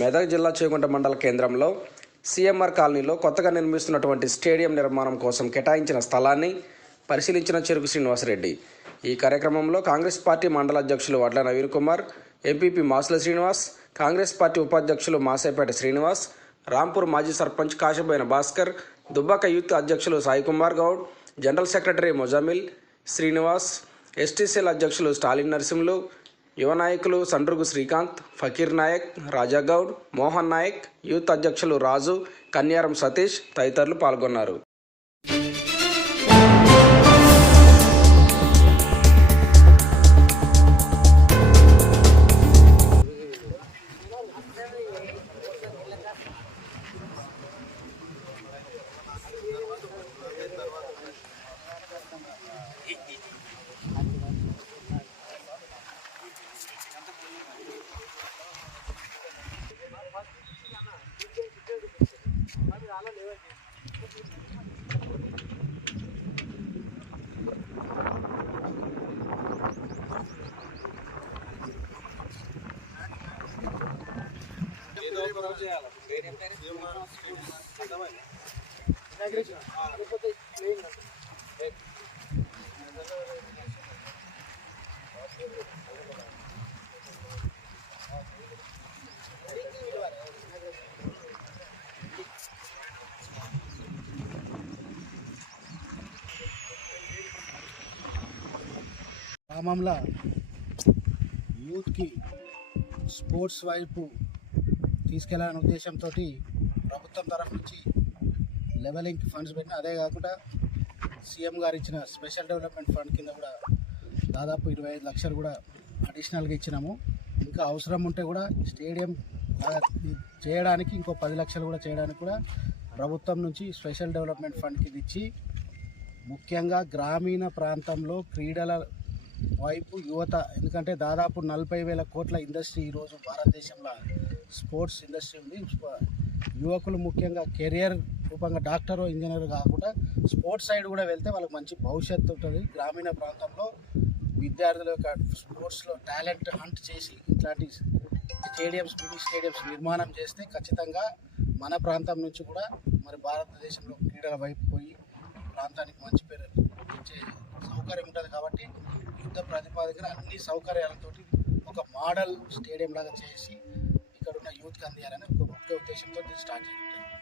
మెదక్ జిల్లా చేగుంట మండల కేంద్రంలో సిఎంఆర్ కాలనీలో కొత్తగా నిర్మిస్తున్నటువంటి స్టేడియం నిర్మాణం కోసం కేటాయించిన స్థలాన్ని పరిశీలించిన చెరుకు శ్రీనివాసరెడ్డి. ఈ కార్యక్రమంలో కాంగ్రెస్ పార్టీ మండల అధ్యక్షులు Vadla Naveen Kumar, MPP Masula Srinivas, Congress party ఉపాధ్యక్షులు మాసేపేట శ్రీనివాస్, రాంపూర్ మాజీ సర్పంచ్ కాశబోయిన భాస్కర్, దుబ్బాక యూత్ అధ్యక్షులు Sai Kumar Goud, general secretary Mozamil Srinivas, STCL అధ్యక్షులు స్టాలిన్ నరసింహులు, యువ నాయకులు సండ్రుగు శ్రీకాంత్, ఫకీర్ నాయక్, రాజాగౌడ్, మోహన్ నాయక్, యూత్ అధ్యక్షులు రాజు, కన్యారం సతీష్ తదితరులు పాల్గొన్నారు. గ్రామంలో యూత్కి స్పోర్ట్స్ వైపు తీసుకెళ్లాలనే ఉద్దేశంతో ప్రభుత్వం తరఫు నుంచి లెవెలింగ్ ఫండ్స్ పెట్టిన, అదే కాకుండా సీఎం గారు ఇచ్చిన స్పెషల్ డెవలప్మెంట్ ఫండ్ కింద కూడా దాదాపు 25 లక్షలు కూడా అడిషనల్గా ఇచ్చినాము. ఇంకా అవసరం ఉంటే కూడా స్టేడియం చేయడానికి ఇంకో 10 లక్షలు కూడా చేయడానికి కూడా ప్రభుత్వం నుంచి స్పెషల్ డెవలప్మెంట్ ఫండ్కి ఇచ్చి, ముఖ్యంగా గ్రామీణ ప్రాంతంలో క్రీడల వైపు యువత, ఎందుకంటే దాదాపు 40,000 కోట్ల ఇండస్ట్రీ ఈరోజు భారతదేశంలో స్పోర్ట్స్ ఇండస్ట్రీ ఉంది. యువకులు ముఖ్యంగా కెరియర్ రూపంగా డాక్టర్ ఇంజనీర్ కాకుండా స్పోర్ట్స్ సైడ్ కూడా వెళ్తే వాళ్ళకి మంచి భవిష్యత్తు ఉంటుంది. గ్రామీణ ప్రాంతంలో విద్యార్థుల యొక్క స్పోర్ట్స్లో టాలెంట్ హంట్ చేసి ఇట్లాంటి స్టేడియంస్, మినీ స్టేడియంస్ నిర్మాణం చేస్తే ఖచ్చితంగా మన ప్రాంతం నుంచి కూడా మరి భారతదేశంలో క్రీడల వైపు పోయి ప్రాంతానికి మంచి పేరు ఇచ్చే సౌకర్యం ఉంటుంది. కాబట్టి యుద్ధ ప్రతిపాదన అన్ని సౌకర్యాలతోటి ఒక మోడల్ స్టేడియం లాగా చేసి ఇక్కడ ఉన్న యూత్కి అందియాలని ఒక ముఖ్య ఉద్దేశంతో స్టార్ట్ చేయాలి.